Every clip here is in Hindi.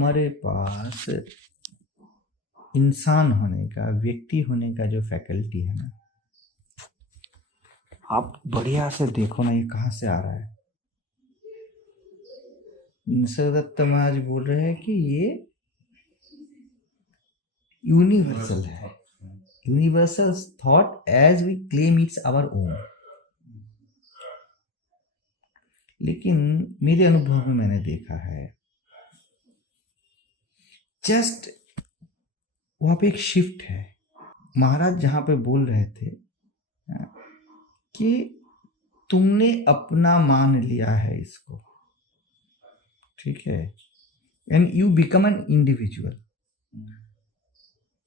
हमारे पास इंसान होने का, व्यक्ति होने का जो फैकल्टी है ना, आप बढ़िया से देखो ना, ये कहाँ से आ रहा है। निसर्गदत्त महाराज बोल रहे हैं कि ये यूनिवर्सल है, universal thought as we claim it's our own. लेकिन मेरे अनुभव में मैंने देखा है, जस्ट वहां पे एक शिफ्ट है। महाराज जहां पे बोल रहे थे कि तुमने अपना मान लिया है इसको, ठीक है, and you become an individual.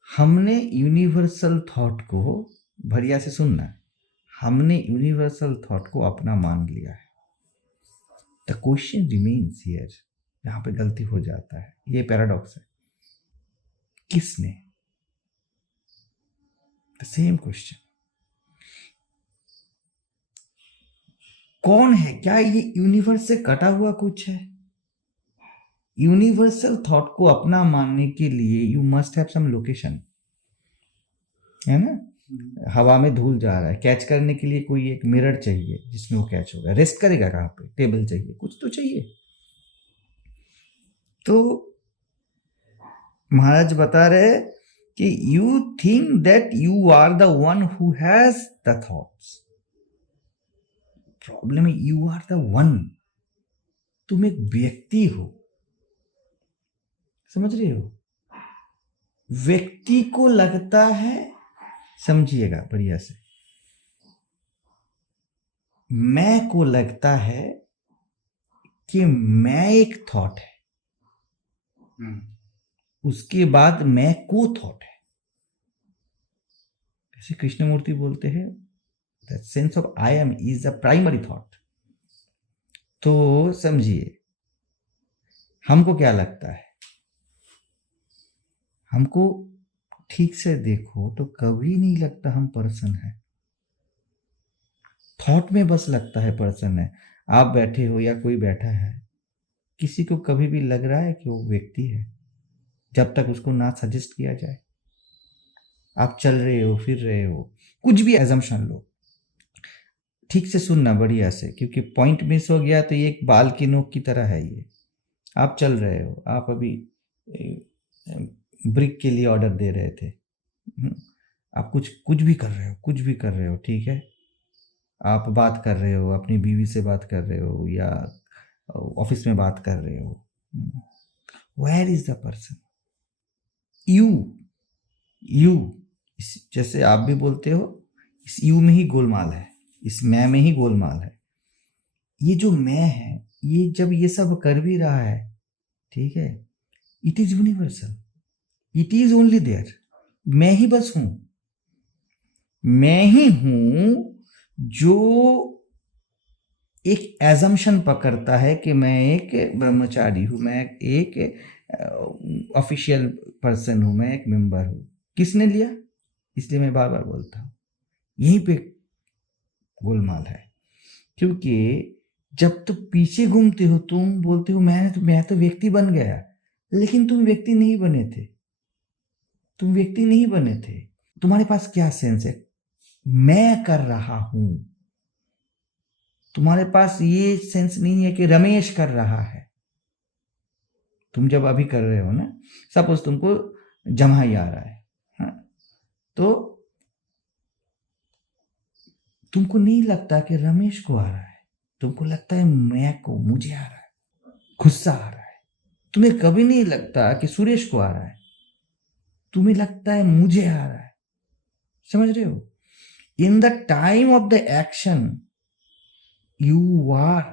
हमने यूनिवर्सल थॉट को, बढ़िया से सुनना, हमने यूनिवर्सल थॉट को अपना मान लिया है। द क्वेश्चन रिमेन्स हियर, यहां पे गलती हो जाता है, ये पैराडॉक्स है। किसने? द सेम क्वेश्चन, कौन है? क्या ये यूनिवर्स से कटा हुआ कुछ है? यूनिवर्सल थॉट को अपना मानने के लिए you must have some location, है ना। हवा में धूल जा रहा है, कैच करने के लिए कोई एक मिरर चाहिए जिसमें वो कैच होगा। रेस्ट करेगा कहाँ पे? टेबल चाहिए, कुछ तो चाहिए। तो महाराज बता रहे कि you think that you are the one who has the thoughts. Problem है, यू आर द वन, तुम एक व्यक्ति हो, समझ रहे हो। व्यक्ति को लगता है, समझिएगा बढ़िया से, मैं को लगता है कि मैं एक थॉट है, उसके बाद मैं को थॉट है। जैसे कृष्णमूर्ति बोलते हैं, the sense of I am is the primary thought. तो समझिए, हमको क्या लगता है, हमको ठीक से देखो तो कभी नहीं लगता हम पर्सन है। थॉट में बस लगता है पर्सन है। आप बैठे हो या कोई बैठा है, किसी को कभी भी लग रहा है कि वो व्यक्ति है, जब तक उसको ना सजेस्ट किया जाए। आप चल रहे हो, फिर रहे हो, कुछ भी एजम्पशन लो, ठीक से सुनना बढ़िया से, क्योंकि पॉइंट मिस हो गया तो ये एक बाल की नोक की तरह है। ये आप चल रहे हो, आप अभी ब्रिक के लिए ऑर्डर दे रहे थे, आप कुछ भी कर रहे हो, कुछ भी कर रहे हो, ठीक है। आप बात कर रहे हो, अपनी बीवी से बात कर रहे हो, या ऑफिस में बात कर रहे हो। Where is the person? You, जैसे आप भी बोलते हो, इस यू में ही गोलमाल है, इस मैं में ही गोलमाल है। ये जो मैं है, ये जब ये सब कर भी रहा है, ठीक है, it is universal, it is only there. मैं ही बस हूं, मैं ही हूं जो एक एजम्पशन पकड़ता है कि मैं एक ब्रह्मचारी हूं, मैं एक ऑफिशियल पर्सन हूं, मैं एक मेंबर हूं। किसने लिया? इसलिए मैं बार बार बोलता हूं, यहीं पे गोलमाल है। क्योंकि जब तुम पीछे घूमते हो, तुम बोलते हो मैं तो व्यक्ति बन गया, लेकिन तुम व्यक्ति नहीं बने थे, तुम व्यक्ति नहीं बने थे। तुम्हारे पास क्या सेंस है? मैं कर रहा हूं। तुम्हारे पास ये सेंस नहीं है कि रमेश कर रहा है। तुम जब अभी कर रहे हो ना, सपोज तुमको जमाई आ रहा है, हाँ? तो तुमको नहीं लगता कि रमेश को आ रहा है, तुमको लगता है मैं को, मुझे आ रहा है, गुस्सा आ रहा है। तुम्हें कभी नहीं लगता कि सुरेश को आ रहा है, तुम्हें लगता है मुझे आ रहा है। समझ रहे हो? In the time of the action you are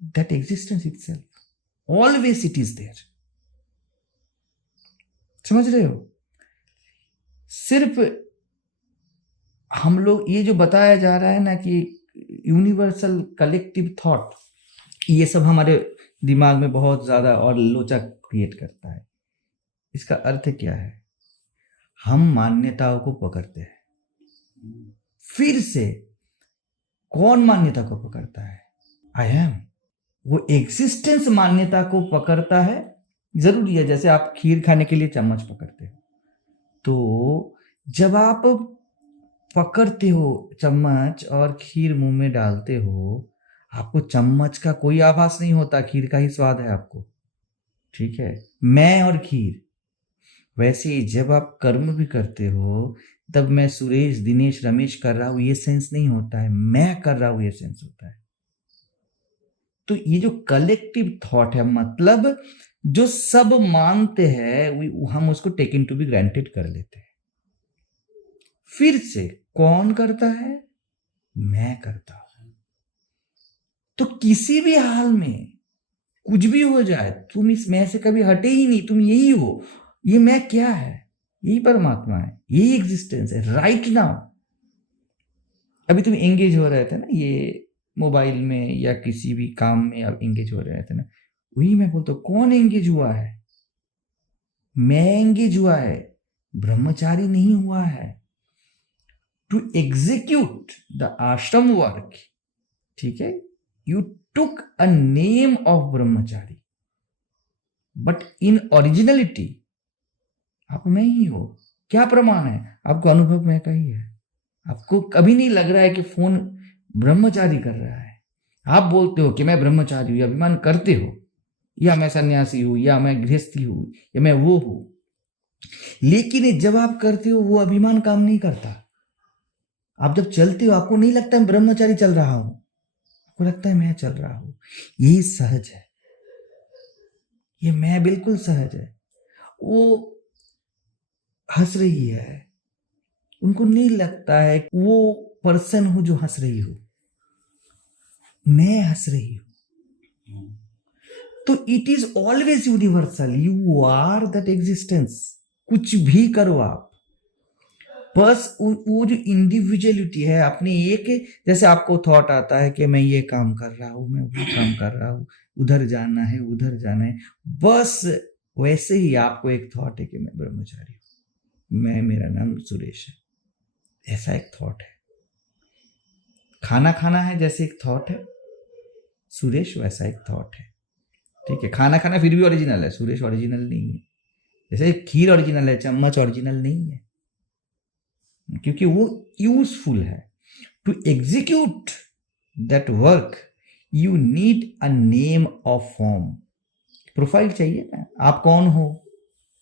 that existence itself, always it is there। समझ रहे हो? सिर्फ हम लोग, ये जो बताया जा रहा है ना कि यूनिवर्सल कलेक्टिव थॉट, ये सब हमारे दिमाग में बहुत ज्यादा और लोचा क्रिएट करता है। इसका अर्थ क्या है? हम मान्यताओं को पकड़ते हैं। फिर से कौन मान्यता को पकड़ता है? I am. वो एग्जिस्टेंस मान्यता को पकड़ता है जरूरी है। जैसे आप खीर खाने के लिए चम्मच पकड़ते हो, तो जब आप पकड़ते हो चम्मच और खीर मुंह में डालते हो, आपको चम्मच का कोई आभास नहीं होता, खीर का ही स्वाद है आपको। ठीक है, मैं और खीर। वैसे ही जब आप कर्म भी करते हो, तब मैं सुरेश, दिनेश, रमेश कर रहा हूं ये सेंस नहीं होता है, मैं कर रहा हूं ये सेंस होता है। तो ये जो कलेक्टिव थॉट है, मतलब जो सब मानते हैं, हम उसको टेकन टू बी ग्रांटेड कर लेते हैं। फिर से कौन करता है? मैं करता हूं। तो किसी भी हाल में कुछ भी हो जाए, तुम इस मैं से कभी हटे ही नहीं, तुम यही हो। ये मैं क्या है? यही परमात्मा है, यही एग्जिस्टेंस है राइट नाउ। अभी तुम एंगेज हो रहे थे ना, ये मोबाइल में या किसी भी काम में आप एंगेज हो रहे थे ना, वही मैं बोलता हूं, कौन एंगेज हुआ है? मैं एंगेज हुआ है, ब्रह्मचारी नहीं हुआ है। टू एग्जीक्यूट द आश्रम वर्क, ठीक है, you took a name of Brahmachari, but in originality आप मैं ही हो। क्या प्रमाण है? आपको अनुभव मैं का ही है। आपको कभी नहीं लग रहा है कि फोन ब्रह्मचारी कर रहा है। आप बोलते हो कि मैं ब्रह्मचारी हूं, अभिमान करते हो, या मैं सन्यासी हूं, या मैं गृहस्थी हूं, या मैं वो हूं। लेकिन जब आप करते हो, वो अभिमान काम नहीं करता। आप जब चलते हो, आपको नहीं लगता मैं ब्रह्मचारी चल रहा हूं, आपको लगता है मैं चल रहा हूं। यही सहज है, ये मैं बिल्कुल सहज है। वो हंस रही है, उनको नहीं लगता है वो पर्सन हूं जो हंस रही हूं, मैं हंस रही हूं। तो it is always universal, you are that existence. कुछ भी करो आप, बस वो जो इंडिविजुअलिटी है अपने एक, जैसे आपको थॉट आता है कि मैं ये काम कर रहा हूं, मैं वो काम कर रहा हूं, उधर जाना है, उधर जाना है, बस वैसे ही आपको एक थॉट है कि मैं ब्रह्मचारी हूं, मैं, मेरा नाम सुरेश है, ऐसा एक थॉट है। खाना खाना है जैसे एक थॉट है, सुरेश वैसा एक थॉट है। ठीक है, खाना खाना फिर भी ओरिजिनल है, सुरेश ओरिजिनल नहीं है। जैसे खीर ओरिजिनल है, चम्मच ओरिजिनल नहीं है, क्योंकि वो यूजफुल है। To execute that work you need a name of form. Profile चाहिए ना, आप कौन हो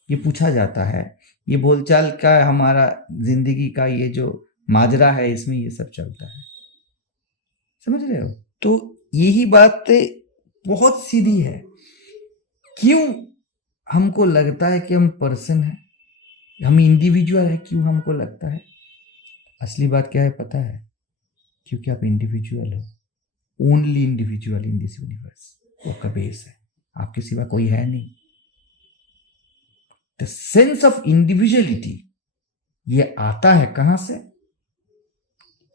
ये पूछा जाता है। ये बोलचाल का हमारा जिंदगी का ये जो माजरा है, इसमें ये सब चलता है, समझ रहे हो? तो यही बात बहुत सीधी है। क्यों हमको लगता है कि हम पर्सन है, हम इंडिविजुअल है? क्यों हमको लगता है? असली बात क्या है पता है? क्योंकि आप इंडिविजुअल हो, only individual in this universe. वो का बेस है, आपके सिवा कोई है नहीं। द सेंस ऑफ इंडिविजुअलिटी ये आता है कहां से?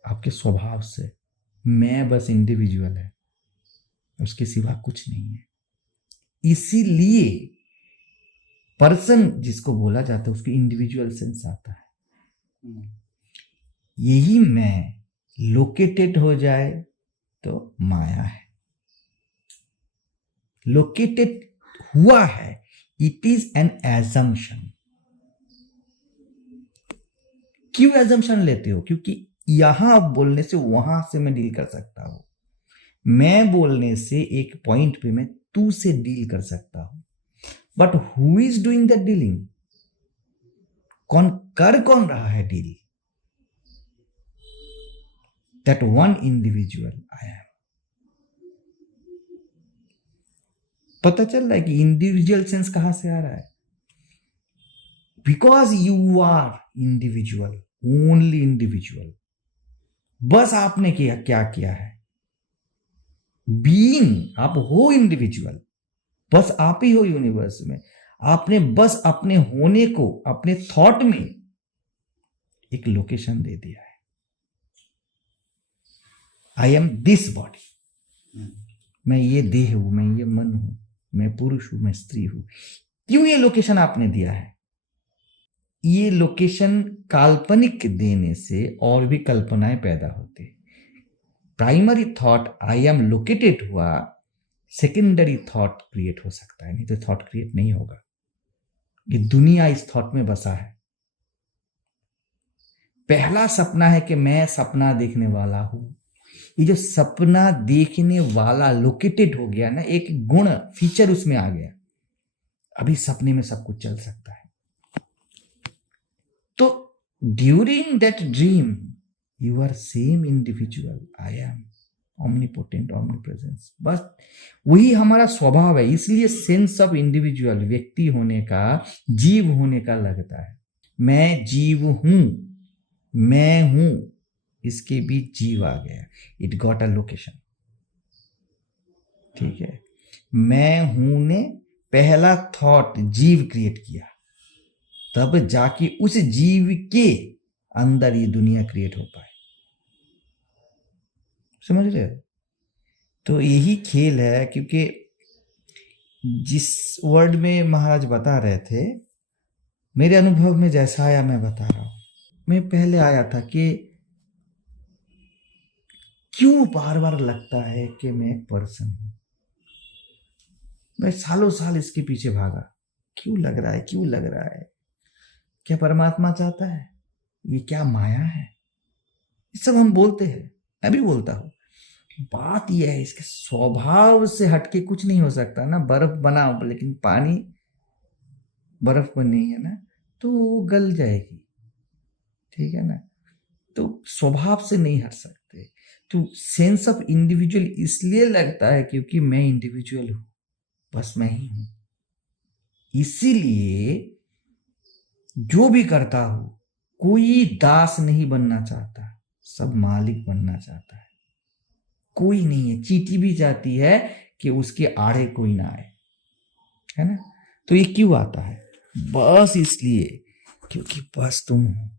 आपके स्वभाव से। मैं बस इंडिविजुअल है, उसके सिवा कुछ नहीं है। इसीलिए पर्सन जिसको बोला जाता है, उसकी इंडिविजुअल सेंस आता है। यही मैं लोकेटेड हो जाए तो माया है। लोकेटेड हुआ है, इट इज एन एजम्पशन। क्यों एजम्पशन लेते हो? क्योंकि यहां बोलने से वहां से मैं डील कर सकता हूं, मैं बोलने से एक पॉइंट पे मैं तू से डील कर सकता हूं। But who is doing the dealing? कौन रहा है deal? That one individual I M. पता चल रहा है कि इंडिविजुअल सेंस कहां से आ रहा है? Because you are individual, only individual. बस आपने क्या किया है? बीइंग, आप हो इंडिविजुअल, बस आप ही हो यूनिवर्स में। आपने बस अपने होने को अपने थॉट में एक लोकेशन दे दिया है। आई एम दिस बॉडी, मैं ये देह हूं, मैं ये मन हूं, मैं पुरुष हूं, मैं स्त्री हूं। क्यों ये लोकेशन आपने दिया है? ये लोकेशन काल्पनिक देने से और भी कल्पनाएं पैदा होती। Primary thought I am located हुआ, सेकेंडरी थॉट क्रिएट हो सकता है, नहीं तो थॉट क्रिएट नहीं होगा। ये दुनिया इस थॉट में बसा है। पहला सपना है कि मैं सपना देखने वाला हूं। ये जो सपना देखने वाला लोकेटेड हो गया ना, एक गुण फीचर उसमें आ गया, अभी सपने में सब कुछ चल सकता है। तो during that dream you are same individual, I am omnipotent, omnipresence, बस वही हमारा स्वभाव है। इसलिए सेंस ऑफ इंडिविजुअल, व्यक्ति होने का, जीव होने का लगता है। मैं जीव हूं, मैं हूं, इसके बीच जीव आ गया, इट गॉट अ लोकेशन। ठीक है, मैं हूं ने पहला थॉट जीव क्रिएट किया, तब जाके उस जीव के अंदर ये दुनिया क्रिएट हो पाए। समझ रहे हो? तो यही खेल है, क्योंकि जिस वर्ड में महाराज बता रहे थे, मेरे अनुभव में जैसा आया मैं बता रहा हूं। मैं पहले आया था कि क्यों बार बार लगता है कि मैं एक पर्सन हूं। मैं सालों साल इसके पीछे भागा, क्यों लग रहा है, क्यों लग रहा है, क्या परमात्मा चाहता है, ये क्या माया है, ये सब हम बोलते हैं, मैं भी बोलता हूं। बात यह है, इसके स्वभाव से हटके कुछ नहीं हो सकता ना। बर्फ बनाओ, लेकिन पानी बर्फ पर नहीं है ना, तो वो गल जाएगी। ठीक है ना? तो स्वभाव से नहीं हट सकते। तो सेंस ऑफ इंडिविजुअल इसलिए लगता है क्योंकि मैं इंडिविजुअल हूं, बस मैं ही हूं। इसीलिए जो भी करता हूं, कोई दास नहीं बनना चाहता, सब मालिक बनना चाहता है। कोई नहीं है, चींटी भी चाहती है कि उसके आड़े कोई ना आए, है ना? तो ये क्यों आता है? बस इसलिए क्योंकि बस तुम हो,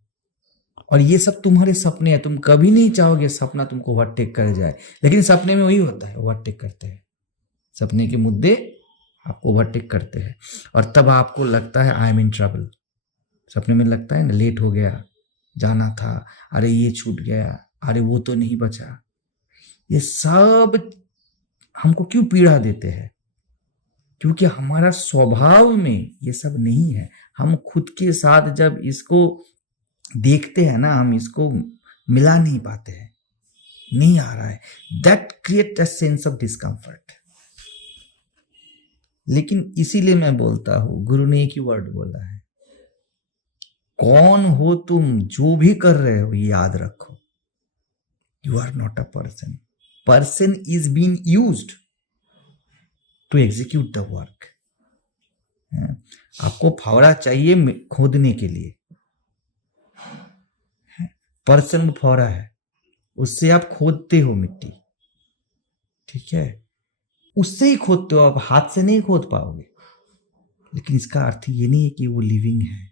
और ये सब तुम्हारे सपने हैं। तुम कभी नहीं चाहोगे सपना तुमको ओवरटेक कर जाए, लेकिन सपने में वही होता है, ओवरटेक करते हैं। सपने के मुद्दे आपको ओवरटेक करते हैं, और तब आपको लगता है आई एम इन ट्रबल। सपने में लगता है ना, लेट हो गया, जाना था, अरे ये छूट गया, अरे वो तो नहीं बचा। ये सब हमको क्यों पीड़ा देते हैं? क्योंकि हमारा स्वभाव में ये सब नहीं है। हम खुद के साथ जब इसको देखते हैं ना, हम इसको मिला नहीं पाते हैं, नहीं आ रहा है। That create a sense of discomfort. लेकिन इसीलिए मैं बोलता हूं, गुरु ने एक ही वर्ड बोला है, कौन हो तुम, जो भी कर रहे हो ये याद रखो, you are not a person. Person is being used to execute the work. आपको फावड़ा चाहिए खोदने के लिए, पर्सन फावड़ा है, उससे आप खोदते हो मिट्टी। ठीक है, उससे ही खोदते हो, आप हाथ से नहीं खोद पाओगे। लेकिन इसका अर्थ ये नहीं है कि वो लिविंग है,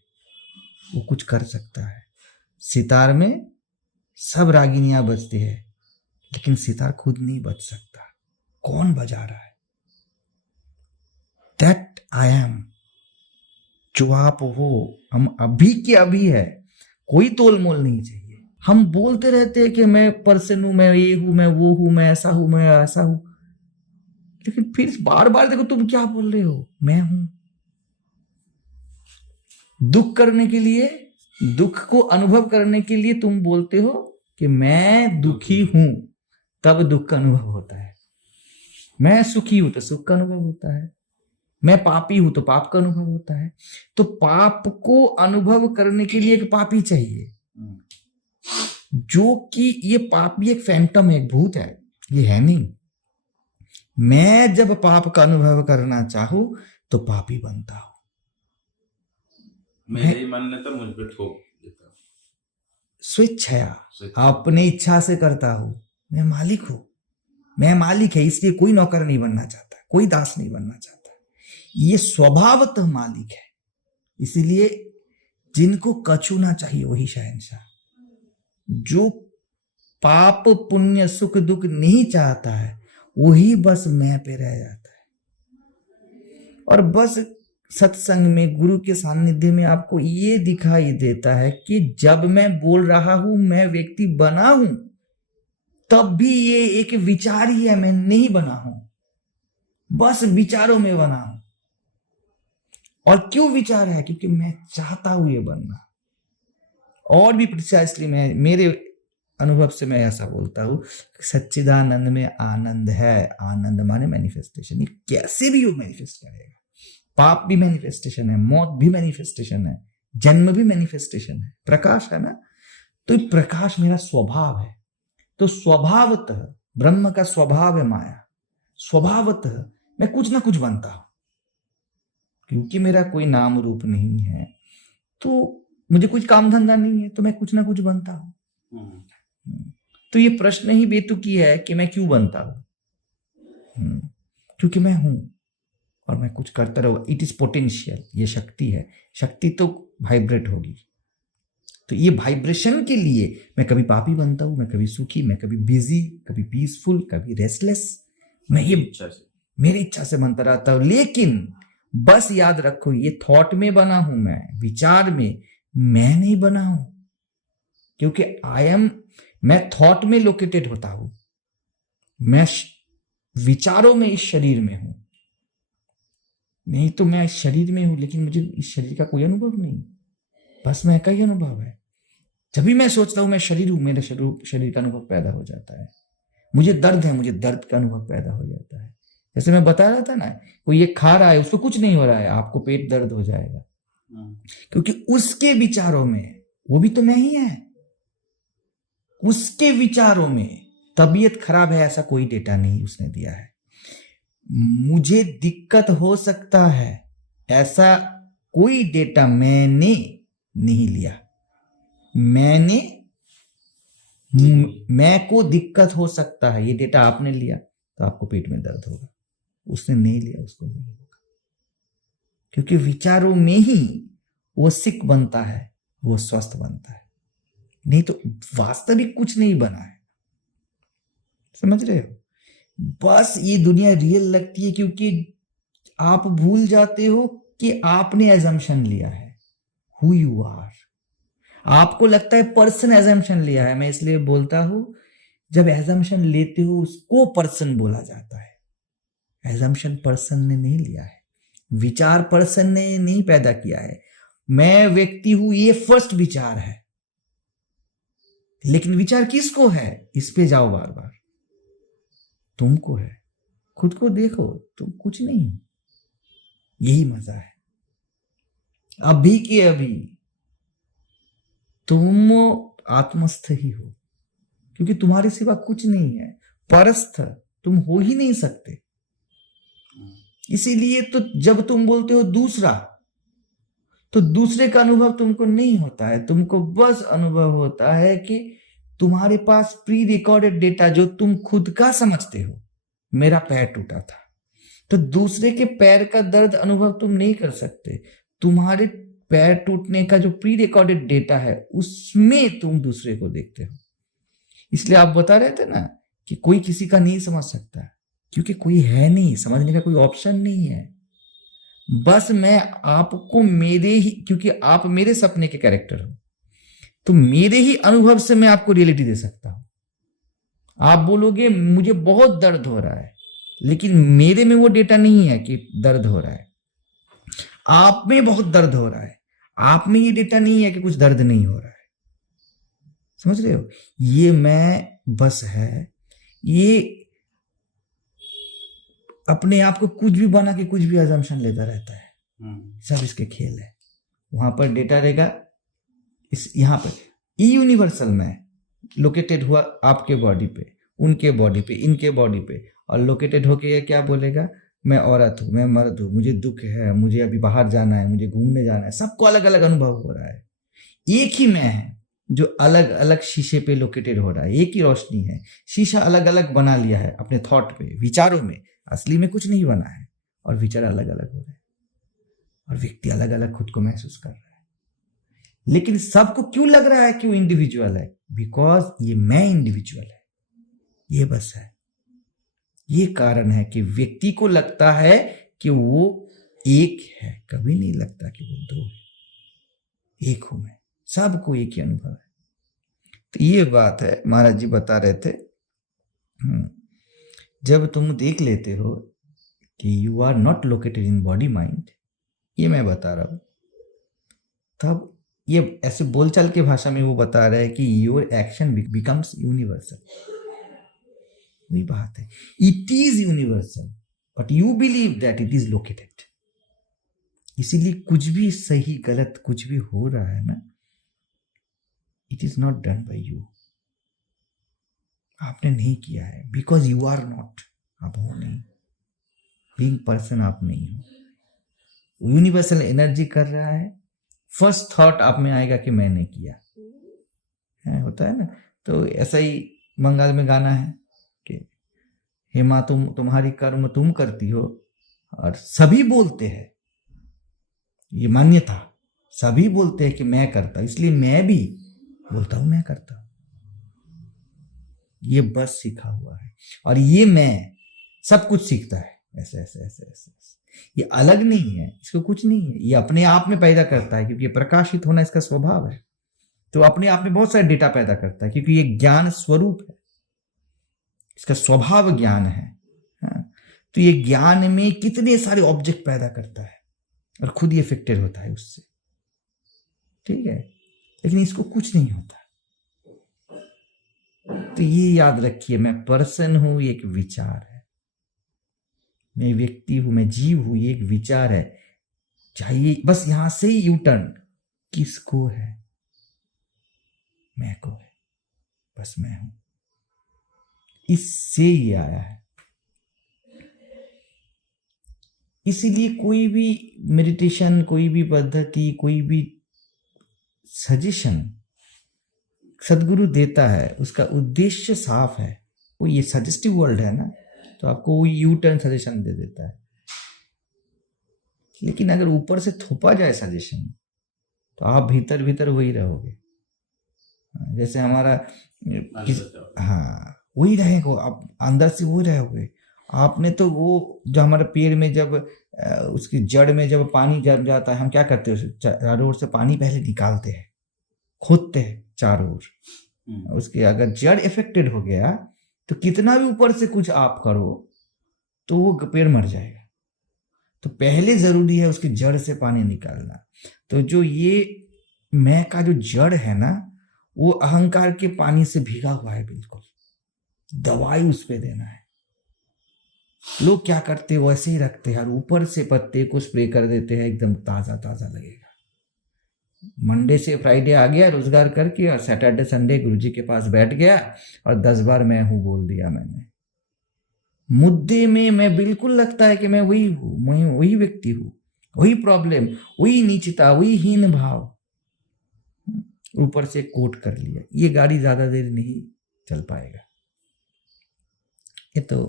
वो कुछ कर सकता है। सितार में सब रागिनियां बजती है, लेकिन सितार खुद नहीं बज सकता। कौन बजा रहा है? दैट आई एम, जो आप हो, हम अभी के अभी है, कोई तोल मोल नहीं चाहिए। हम बोलते रहते हैं कि मैं पर्सन हूं, मैं ये हूं, मैं वो हूं, मैं ऐसा हूं, मैं ऐसा हूं, लेकिन फिर बार बार देखो तुम क्या बोल रहे हो, मैं हूं। दुख करने के लिए, दुख को अनुभव करने के लिए तुम बोलते हो कि मैं दुखी हूं, तब दुख का अनुभव होता है। मैं सुखी हूं तो सुख का अनुभव होता है। मैं पापी हूं तो पाप का अनुभव होता है। तो पाप को अनुभव करने के लिए एक पापी चाहिए, जो कि ये पापी एक फैंटम है, एक भूत है, ये है नहीं। मैं जब पाप का अनुभव करना चाहूं तो पापी बनता हूं। मेरे मन ने तो मुझ पे थोप देता, स्वेच्छया, अपने इच्छा से करता हूं। मैं मालिक हूं, मैं मालिक है, इसलिए कोई नौकर नहीं बनना चाहता, कोई दास नहीं बनना चाहता। ये स्वभावतः मालिक है। इसीलिए जिनको कछूना चाहिए वही शहंशाह। जो पाप पुण्य सुख दुख नहीं चाहता है, वही बस मैं पे रह जाता है। और बस सत्संग में, गुरु के सानिध्य में आपको ये दिखाई देता है कि जब मैं बोल रहा हूं मैं व्यक्ति बना हूं, तब भी ये एक विचार ही है, मैं नहीं बना हूं। बस विचारों में बना हूं। और क्यों विचार है? क्योंकि मैं चाहता हूं ये बनना। और भी प्रिसाइसली मैं मेरे अनुभव से मैं ऐसा बोलता हूं, सच्चिदानंद में आनंद है। आनंद माने मैनिफेस्टेशन। ये कैसे भी वो मैनिफेस्ट करेगा। पाप भी मैनिफेस्टेशन है, मौत भी मैनिफेस्टेशन है, जन्म भी मैनिफेस्टेशन है। प्रकाश है ना, तो ये प्रकाश मेरा स्वभाव है। तो स्वभावतः ब्रह्म का स्वभाव है माया। स्वभावतः मैं कुछ ना कुछ बनता हूं। क्योंकि मेरा कोई नाम रूप नहीं है, तो मुझे कुछ काम धंधा नहीं है, तो मैं कुछ ना कुछ बनता हूं। तो ये प्रश्न ही बेतुकी है कि मैं क्यों बनता हूं। क्योंकि मैं हूं और मैं कुछ करता रहूंगा। It is potential. ये शक्ति है। शक्ति तो वाइब्रेट होगी। तो ये वाइब्रेशन के लिए मैं कभी पापी बनता हूं, मैं कभी सुखी, मैं कभी बिजी, कभी पीसफुल, कभी रेस्टलेस। मैं ये मेरी इच्छा से बनता रहता हूं। लेकिन बस याद रखो, ये थॉट में बना हूं, मैं विचार में, मैं नहीं बना हूं। क्योंकि मैं थॉट में लोकेटेड होता हूं। मैं विचारों में इस शरीर में हूं। नहीं तो मैं इस शरीर में हूं, लेकिन मुझे इस शरीर का कोई अनुभव नहीं। बस मैं का ही अनुभव है। जब भी मैं सोचता हूं मैं शरीर हूं, मेरे शरीर का अनुभव पैदा हो जाता है। मुझे दर्द है, मुझे दर्द का अनुभव पैदा हो जाता है। जैसे मैं बता रहा था ना, कोई ये खा रहा है, उसको कुछ नहीं हो रहा है, आपको पेट दर्द हो जाएगा। क्योंकि उसके विचारों में, वो भी तो मैं ही है, उसके विचारों में तबीयत खराब है ऐसा कोई डेटा नहीं उसने दिया है। मुझे दिक्कत हो सकता है ऐसा कोई डेटा मैंने नहीं लिया। मैं को दिक्कत हो सकता है, ये डेटा आपने लिया तो आपको पेट में दर्द होगा। उसने नहीं लिया, उसको नहीं होगा। क्योंकि विचारों में ही वो सिक बनता है, वो स्वस्थ बनता है। नहीं तो वास्तविक कुछ नहीं बना है। समझ रहे हो? बस ये दुनिया रियल लगती है क्योंकि आप भूल जाते हो कि आपने एजम्पशन लिया है हु यू आर। आपको लगता है पर्सन एजम्पशन लिया है। मैं इसलिए बोलता हूं, जब एजम्पशन लेते हो उसको पर्सन बोला जाता है। एजम्पशन पर्सन ने नहीं लिया है। विचार पर्सन ने नहीं पैदा किया है। मैं व्यक्ति हूं, ये फर्स्ट विचार है। लेकिन विचार किसको है? इस पे जाओ बार बार। तुमको है। खुद को देखो, तुम कुछ नहीं। यही मजा है। अभी के अभी तुम आत्मस्थ ही हो, क्योंकि तुम्हारे सिवा कुछ नहीं है। परस्थ तुम हो ही नहीं सकते। इसीलिए तो जब तुम बोलते हो दूसरा, तो दूसरे का अनुभव तुमको नहीं होता है। तुमको बस अनुभव होता है कि तुम्हारे पास प्री रिकॉर्डेड डेटा जो तुम खुद का समझते हो। मेरा पैर टूटा था, तो दूसरे के पैर का दर्द अनुभव तुम नहीं कर सकते। तुम्हारे पैर टूटने का जो प्री रिकॉर्डेड डेटा है उसमें तुम दूसरे को देखते हो। इसलिए आप बता रहे थे ना कि कोई किसी का नहीं समझ सकता, क्योंकि कोई है नहीं, समझने का कोई ऑप्शन नहीं है। बस मैं आपको मेरे ही, क्योंकि आप मेरे सपने के कैरेक्टर हो, तो मेरे ही अनुभव से मैं आपको रियलिटी दे सकता हूं। आप बोलोगे मुझे बहुत दर्द हो रहा है, लेकिन मेरे में वो डेटा नहीं है कि दर्द हो रहा है। आप में बहुत दर्द हो रहा है, आप में ये डेटा नहीं है कि कुछ दर्द नहीं हो रहा है। समझ रहे हो? ये मैं बस है, ये अपने आप को कुछ भी बना के कुछ भी अजम्पशन लेता रहता है। सब इसके खेल है। वहां पर डेटा रहेगा, इस यहां पर ई यूनिवर्सल में लोकेटेड हुआ आपके बॉडी पे, उनके बॉडी पे, इनके बॉडी पे, और लोकेटेड होके ये क्या बोलेगा? मैं औरत हूं, मैं मर्द हूं, मुझे दुख है, मुझे अभी बाहर जाना है, मुझे घूमने जाना है। सबको अलग अलग अनुभव हो रहा है। एक ही मैं है जो अलग अलग शीशे पे लोकेटेड हो रहा है। एक ही रोशनी है। शीशा अलग अलग बना लिया है अपने थॉट पे, विचारों में। असली में कुछ नहीं बना है, और विचार अलग अलग हो रहे हैं, और व्यक्ति अलग अलग खुद को महसूस कर रहा है। लेकिन सबको क्यों लग रहा है कि वो इंडिविजुअल है? बिकॉज ये मैं इंडिविजुअल है। ये बस है। ये कारण है कि व्यक्ति को लगता है कि वो एक है। कभी नहीं लगता कि वो दो है। एक हूं मैं। सबको एक ही अनुभव है। तो ये बात है। महाराज जी बता रहे थे, जब तुम देख लेते हो कि you are not located in body mind, ये मैं बता रहा हूं, तब ये ऐसे बोलचाल की भाषा में वो बता रहा है कि योर एक्शन बिकम्स यूनिवर्सल। वही बात है, it is universal but you believe that it is located. इसीलिए कुछ भी सही गलत कुछ भी हो रहा है ना, it is not done by you, आपने नहीं किया है, बिकॉज यू आर नॉट, आप हो नहीं, बीइंग पर्सन आप नहीं हो। यूनिवर्सल एनर्जी कर रहा है, फर्स्ट थॉट आप में आएगा कि मैंने किया है, होता है ना। तो ऐसा ही बंगाल में गाना है कि हे माँ तुम्हारी कर्म तुम करती हो, और सभी बोलते हैं, ये मान्यता, सभी बोलते हैं कि मैं करता, इसलिए मैं भी बोलता हूं मैं करता हूं। ये बस सीखा हुआ है, और ये मैं सब कुछ सीखता है ऐसे ऐसे ऐसे ऐसे, ये अलग नहीं है, इसको कुछ नहीं है, ये अपने आप में पैदा करता है, क्योंकि प्रकाशित होना इसका स्वभाव है। तो अपने आप में बहुत सारे डेटा पैदा करता है, क्योंकि ये ज्ञान स्वरूप है, इसका स्वभाव ज्ञान है। हाँ? तो ये ज्ञान में कितने सारे ऑब्जेक्ट पैदा करता है, और खुद ये इफेक्टेड होता है उससे, ठीक है, लेकिन इसको कुछ नहीं होता। तो ये याद रखिए, मैं पर्सन हूं, ये एक विचार है, मैं व्यक्ति हूं, मैं जीव हूं, ये एक विचार है। चाहिए बस यहां से ही यू टर्न, किसको है, मैं को है, बस मैं हूं, इससे ये आया है। इसीलिए कोई भी मेडिटेशन, कोई भी पद्धति, कोई भी सजेशन सदगुरु देता है, उसका उद्देश्य साफ है। वो ये सजेस्टिव वर्ल्ड है ना, तो आपको वो यू टर्न सजेशन दे देता है। लेकिन अगर ऊपर से थोपा जाए सजेशन, तो आप भीतर भीतर वही रहोगे, जैसे हमारा हाँ वही रहेगा, आप अंदर से वही रहोगे। आपने तो वो जो हमारे पेड़ में जब उसकी जड़ में जब पानी जम जाता है, हम क्या करते हैं, चारों ओर से पानी पहले निकालते हैं, खोदते हैं चारों ओर। उसके अगर जड़ इफेक्टेड हो गया, तो कितना भी ऊपर से कुछ आप करो तो वो पेड़ मर जाएगा। तो पहले जरूरी है उसकी जड़ से पानी निकालना। तो जो ये मैं का जो जड़ है ना, वो अहंकार के पानी से भीगा हुआ है, बिल्कुल दवाई उस पे देना है। लोग क्या करते हैं, वैसे ही रखते हैं, और ऊपर से पत्ते को स्प्रे कर देते हैं, एकदम ताजा ताजा लगेगा। मंडे से फ्राइडे आ गया रोजगार करके, और सैटरडे संडे गुरुजी के पास बैठ गया, और 10 बार मैं हूं बोल दिया मैंने। मुद्दे में मैं बिल्कुल लगता है कि मैं वही हूं, मैं वही व्यक्ति हूं, वही प्रॉब्लम, वही नीचता, वही हीन भाव, ऊपर से कोट कर लिया। ये गाड़ी ज्यादा देर नहीं चल पाएगा, ये तो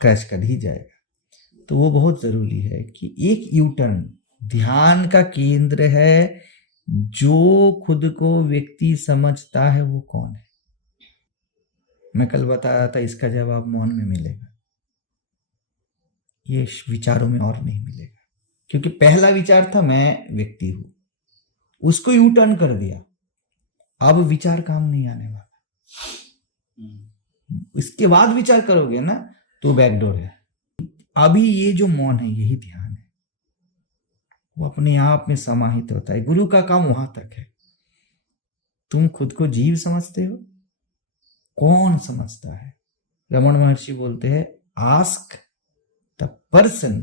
क्रैश कर ही जाएगा। तो वो बहुत जरूरी है कि एक यू टर्न ध्यान का केंद्र है। जो खुद को व्यक्ति समझता है वो कौन है, मैं कल बता रहा था, इसका जवाब मौन में मिलेगा, ये विचारों में और नहीं मिलेगा। क्योंकि पहला विचार था मैं व्यक्ति हूं, उसको यू टर्न कर दिया, अब विचार काम नहीं आने वाला। इसके बाद विचार करोगे ना, तो बैकडोर है। अभी ये जो मौन है, यही ध्यान है, वो अपने आप में समाहित होता है। गुरु का काम वहां तक है। तुम खुद को जीव समझते हो, कौन समझता है? रमन महर्षि बोलते हैं, ask the person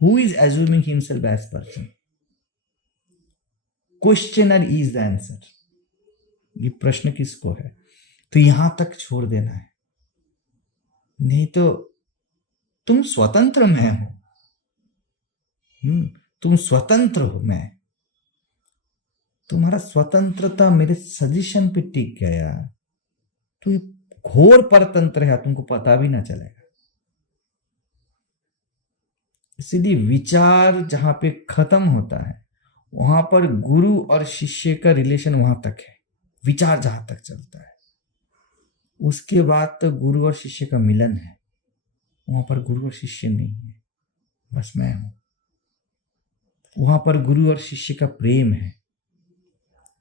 who is assuming himself as person, questioner is the answer. ये प्रश्न किसको है? तो यहां तक छोड़ देना है, नहीं तो तुम स्वतंत्र मैं हो, तुम स्वतंत्र हो मैं, तुम्हारा स्वतंत्रता मेरे सजेशन पे टिक गया तो ये घोर परतंत्र है, तुमको पता भी ना चलेगा। इसीलिए विचार जहां पे खत्म होता है, वहां पर गुरु और शिष्य का रिलेशन वहां तक है। विचार जहां तक चलता है, उसके बाद तो गुरु और शिष्य का मिलन है। वहां पर गुरु और शिष्य नहीं है, बस मैं हूं। वहां पर गुरु और शिष्य का प्रेम है।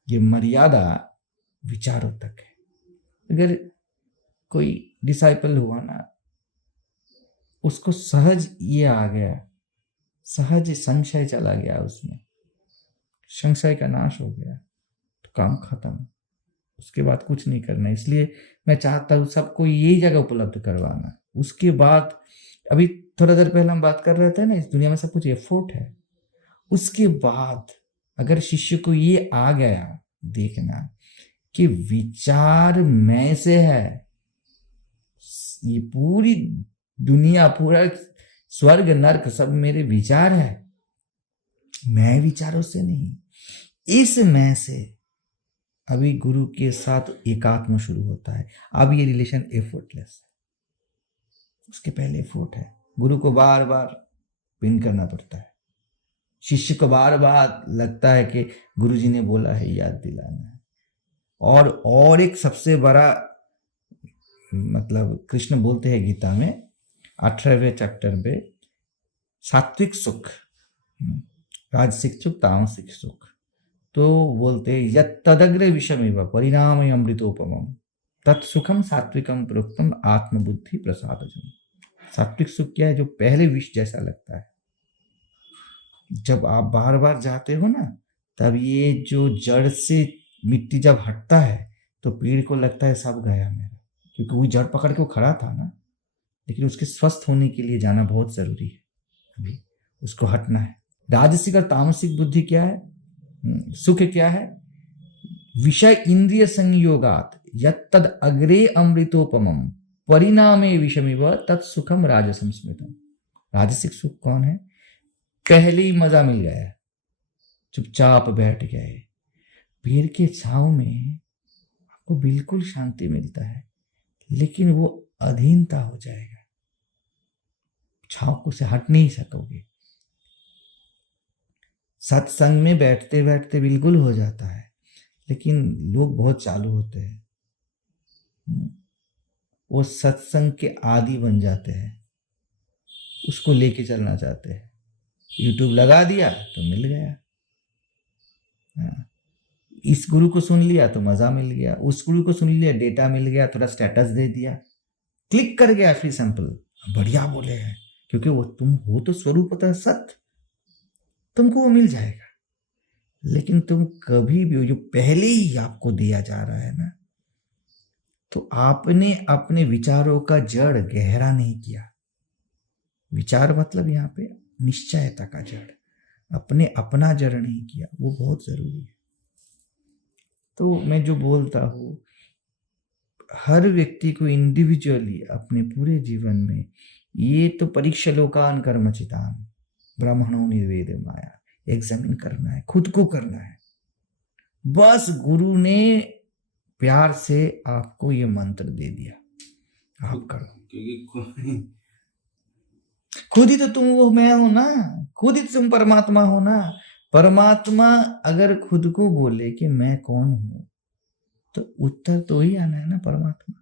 ये मर्यादा विचारों तक है। अगर कोई डिसाइपल हुआ ना, उसको सहज ये आ गया, सहज संशय चला गया उसमें, संशय का नाश हो गया, तो काम खत्म। उसके बाद कुछ नहीं करना। इसलिए मैं चाहता हूँ सबको यही जगह उपलब्ध करवाना। उसके बाद अभी थोड़ा देर पहले हम बात कर रहे थे ना, इस दुनिया में सब कुछ एफर्ट है। उसके बाद अगर शिष्य को ये आ गया देखना कि विचार मैं से है, ये पूरी दुनिया, पूरा स्वर्ग नरक सब मेरे विचार है, मैं विचारों से नहीं, इस मैं से अभी गुरु के साथ एकात्म शुरू होता है। अब ये रिलेशन एफर्टलेस है, उसके पहले एफर्ट है। गुरु को बार बार पिन करना पड़ता है, शिष्य को बार बार लगता है कि गुरुजी ने बोला है, याद दिलाना है। और एक सबसे बड़ा मतलब कृष्ण बोलते हैं गीता में 18वें चैप्टर में, सात्विक सुख, राजसिक सुख, तामसिक सुख, तो बोलते हैं यत् तदग्रे विषमेव परिणाम अमृतोपमम तत्सुखम सात्विकम प्रोक्तम आत्मबुद्धि प्रसादजम। सात्विक सुख क्या है? जो पहले विष जैसा लगता है। जब आप बार बार जाते हो ना, तब ये जो जड़ से मिट्टी जब हटता है तो पेड़ को लगता है सब गया मेरा, क्योंकि वो जड़ पकड़ के वो खड़ा था ना। लेकिन उसके स्वस्थ होने के लिए जाना बहुत जरूरी है, अभी उसको हटना है। राजसिक और तामसिक बुद्धि क्या है? सुख क्या है? विषय इंद्रिय संयोगात यत्तद अग्रे अमृतोपमम परिणामे विषमिव तत्सुखम राजसं स्मृतम। राजसिक सुख कौन है? पहले ही मजा मिल गया, चुपचाप बैठ गए, पेड़ के छांव में आपको बिल्कुल शांति मिलता है, लेकिन वो अधीनता हो जाएगा, छांव को से हट नहीं सकोगे। सत्संग में बैठते बैठते बिल्कुल हो जाता है, लेकिन लोग बहुत चालू होते हैं, वो सत्संग के आदी बन जाते हैं, उसको लेके चलना चाहते हैं। यूट्यूब लगा दिया तो मिल गया, इस गुरु को सुन लिया तो मजा मिल गया, उस गुरु को सुन लिया डेटा मिल गया, थोड़ा स्टेटस दे दिया, क्लिक कर गया, फिर सैंपल बढ़िया बोले हैं, क्योंकि वो तुम हो तो स्वरूपतः सत्य, तुमको वो मिल जाएगा। लेकिन तुम कभी भी जो पहले ही आपको दिया जा रहा है ना, तो आपने अपने विचारों का जड़ गहरा नहीं किया। विचार मतलब यहाँ पे निश्चयता का जड़, अपने अपना जड़ नहीं किया, वो बहुत जरूरी है। तो मैं जो बोलता हूँ, हर व्यक्ति को इंडिविजुअली अपने पूरे जीवन में ये तो परीक्षा लोकान कर्मचितान ब्राह्मणों निर्वेद माया एग्जामिन करना है, खुद को करना है। बस गुरु ने प्यार से आपको ये मंत्र दे दिया, आप करो, क्योंकि खुद ही तो तुम वो मैं हो ना, खुद ही तुम परमात्मा हो ना। परमात्मा अगर खुद को बोले कि मैं कौन हूं, तो उत्तर तो ही आना है ना, परमात्मा।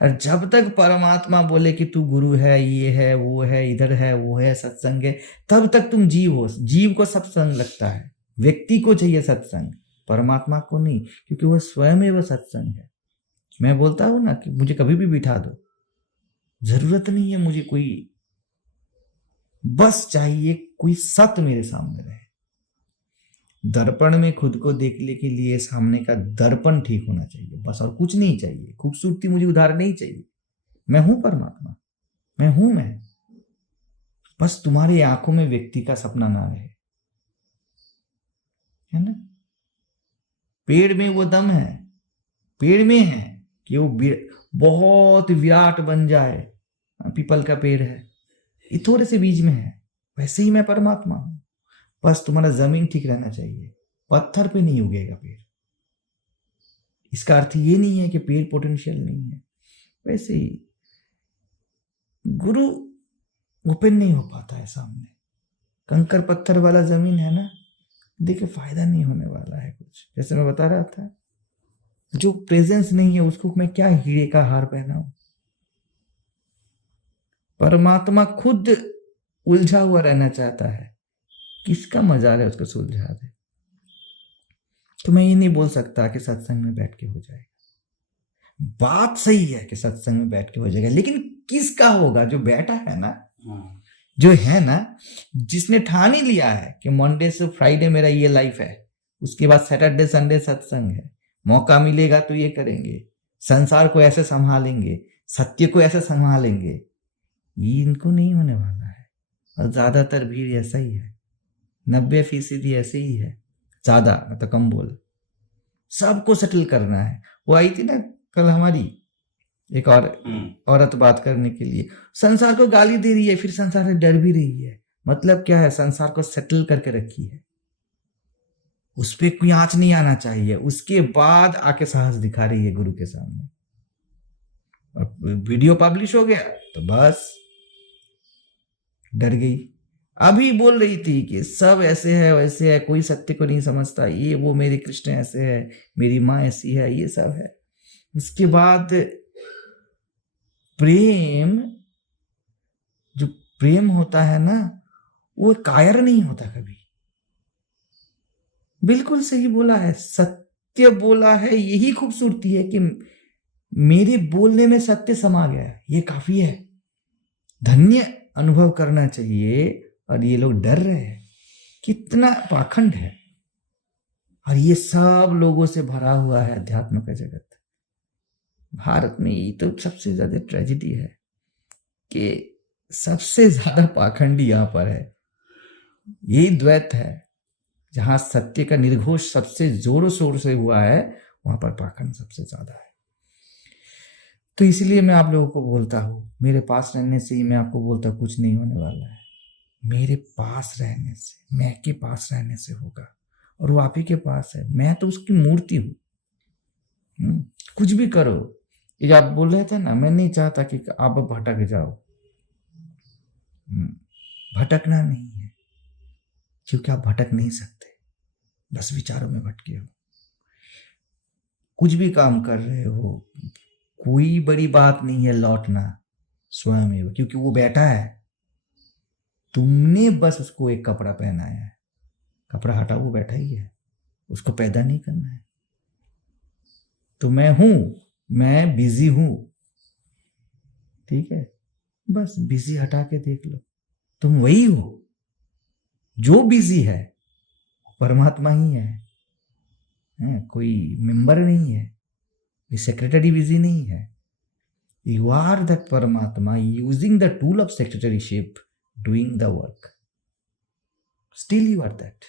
और जब तक परमात्मा बोले कि तू गुरु है, ये है, वो है, इधर है, वो है, सत्संग है, तब तक तुम जीव हो। जीव को सत्संग लगता है, व्यक्ति को चाहिए सत्संग, परमात्मा को नहीं, क्योंकि वह स्वयं ही वह सत्संग है। मैं बोलता हूं ना कि मुझे कभी भी बिठा दो, जरूरत नहीं है मुझे कोई, बस चाहिए कोई सत्य मेरे सामने रहे। दर्पण में खुद को देखने के लिए सामने का दर्पण ठीक होना चाहिए, बस, और कुछ नहीं चाहिए। खूबसूरती मुझे उधार नहीं चाहिए, मैं हूं परमात्मा, मैं हूं मैं। बस तुम्हारी आंखों में व्यक्ति का सपना ना रहे, है ना। पेड़ में वो दम है, पेड़ में है कि वो बहुत विराट बन जाए। पीपल का पेड़ है, ये थोड़े से बीज में है, वैसे ही मैं परमात्मा हूं। बस तुम्हारा जमीन ठीक रहना चाहिए, पत्थर पे नहीं उगेगा पेड़। इसका अर्थ ये नहीं है कि पेड़ पोटेंशियल नहीं है, वैसे ही गुरु ओपन नहीं हो पाता है सामने। कंकर पत्थर वाला जमीन है ना, देखिए फायदा नहीं होने वाला है कुछ। जैसे मैं बता रहा था, जो प्रेजेंस नहीं है उसको मैं क्या हीरे का हार पहनाऊं। परमात्मा खुद उलझा हुआ रहना चाहता है, किसका मजाल है उसको सुलझा दे। तो मैं ये नहीं बोल सकता कि सत्संग में बैठ के हो जाएगा। बात सही है कि सत्संग में बैठ के हो जाएगा, लेकिन किसका होगा? जो बैठा है ना, हाँ। जो है ना, जिसने ठान ही लिया है कि मंडे से फ्राइडे मेरा ये लाइफ है, उसके बाद सैटरडे संडे सत्संग है, मौका मिलेगा तो ये करेंगे, संसार को ऐसे संभालेंगे, सत्य को ऐसे संभालेंगे, ये इनको नहीं होने वाला है। और ज्यादातर भीड़ ऐसा ही है, 90% ऐसे ही है, ज्यादा मतलब कम बोल, सबको सेटल करना है। वो आई थी ना कल हमारी एक और औरत बात करने के लिए, संसार को गाली दे रही है, फिर संसार से डर भी रही है। मतलब क्या है, संसार को सेटल करके रखी है, उस पर कोई आंच नहीं आना चाहिए, उसके बाद आके साहस दिखा रही है गुरु के सामने। और वीडियो पब्लिश हो गया तो बस डर गई। अभी बोल रही थी कि सब ऐसे है वैसे है, कोई सत्य को नहीं समझता, ये वो, मेरे कृष्ण ऐसे है, मेरी माँ ऐसी है, ये सब है। उसके बाद प्रेम, जो प्रेम होता है ना, वो कायर नहीं होता कभी। बिल्कुल सही बोला है, सत्य बोला है, यही खूबसूरती है कि मेरे बोलने में सत्य समा गया, ये काफी है। धन्य अनुभव करना चाहिए। और ये लोग डर रहे हैं, कितना पाखंड है। और ये सब लोगों से भरा हुआ है अध्यात्म का जगत। भारत में ये तो सबसे ज्यादा ट्रेजेडी है कि सबसे ज्यादा पाखंडी यहां पर है। यही द्वैत है, जहां सत्य का निर्घोष सबसे जोरों शोर से हुआ है, वहां पर पाखंड सबसे ज्यादा है। तो इसलिए मैं आप लोगों को बोलता हूं, मेरे पास रहने से ही मैं आपको बोलता हूं, कुछ नहीं होने वाला है। मेरे पास रहने से, मैं के पास रहने से होगा, और वो आप ही के पास है। मैं तो उसकी मूर्ति हूं। कुछ भी करो, ये आप बोल रहे थे ना, मैं नहीं चाहता कि आप भटक जाओ। भटकना नहीं है, क्योंकि आप भटक नहीं सकते, बस विचारों में भटके हो। कुछ भी काम कर रहे हो, कोई बड़ी बात नहीं है लौटना स्वयं, क्योंकि वो बैठा है, तुमने बस उसको एक कपड़ा पहनाया है। कपड़ा हटा, वो बैठा ही है, उसको पैदा नहीं करना है। तो मैं हूं, मैं बिजी हूं, ठीक है, बस बिजी हटा के देख लो, तुम वही हो। जो बिजी है परमात्मा ही है, कोई मेंबर नहीं है, कोई सेक्रेटरी बिजी नहीं है। यू आर दैट परमात्मा using the tool of secretaryship, doing the work, still you are that.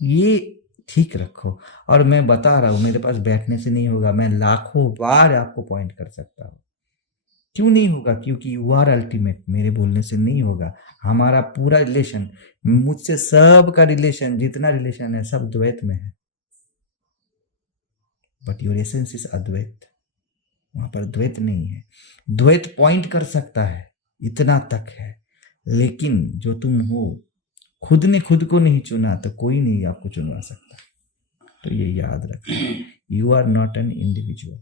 ये ठीक रखो। और मैं बता रहा हूं, मेरे पास बैठने से नहीं होगा, मैं लाखों बार आपको पॉइंट कर सकता हूं। क्यों नहीं होगा? क्योंकि यू आर अल्टीमेट, मेरे बोलने से नहीं होगा। हमारा पूरा रिलेशन, मुझसे सब का रिलेशन, जितना रिलेशन है सब द्वैत में है, बट योर एसेंस इज अद्वैत। वहां पर द्वैत नहीं है। द्वैत पॉइंट कर सकता है, इतना तक है, लेकिन जो तुम हो, खुद ने खुद को नहीं चुना तो कोई नहीं आपको चुनवा सकता। तो ये याद रखना, you are not an individual,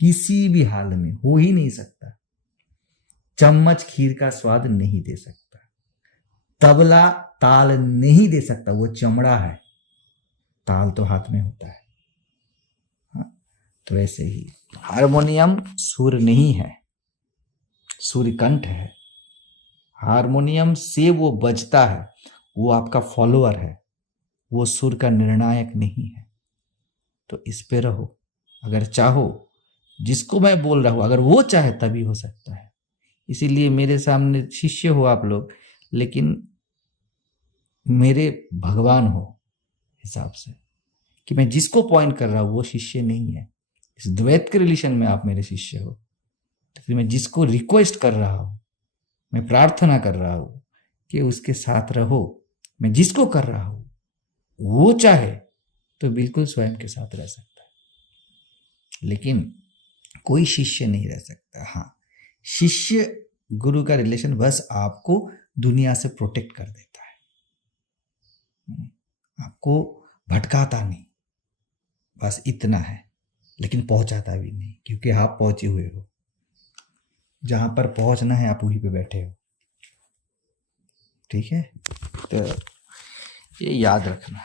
किसी भी हाल में हो ही नहीं सकता। चम्मच खीर का स्वाद नहीं दे सकता, तबला ताल नहीं दे सकता, वो चमड़ा है, ताल तो हाथ में होता है। हाँ? तो ऐसे ही हारमोनियम सुर नहीं है, सूर्यकंठ है। हारमोनियम से वो बजता है, वो आपका फॉलोअर है, वो सुर का निर्णायक नहीं है। तो इस पे रहो। अगर चाहो, जिसको मैं बोल रहा हूं, अगर वो चाहे तभी हो सकता है। इसीलिए मेरे सामने शिष्य हो आप लोग, लेकिन मेरे भगवान हो हिसाब से, कि मैं जिसको पॉइंट कर रहा हूं वो शिष्य नहीं है। इस द्वैत के रिलेशन में आप मेरे शिष्य हो, तो फिर मैं जिसको रिक्वेस्ट कर रहा हूं, मैं प्रार्थना कर रहा हूं कि उसके साथ रहो, मैं जिसको कर रहा हूं वो चाहे तो बिल्कुल स्वयं के साथ रह सकता है, लेकिन कोई शिष्य नहीं रह सकता। हाँ, शिष्य गुरु का रिलेशन बस आपको दुनिया से प्रोटेक्ट कर देता है, आपको भटकाता नहीं, बस इतना है, लेकिन पहुंचाता भी नहीं, क्योंकि आप पहुंचे हुए हो। जहां पर पहुंचना है आप वहीं पे बैठे हो। ठीक है, तो ये याद रखना।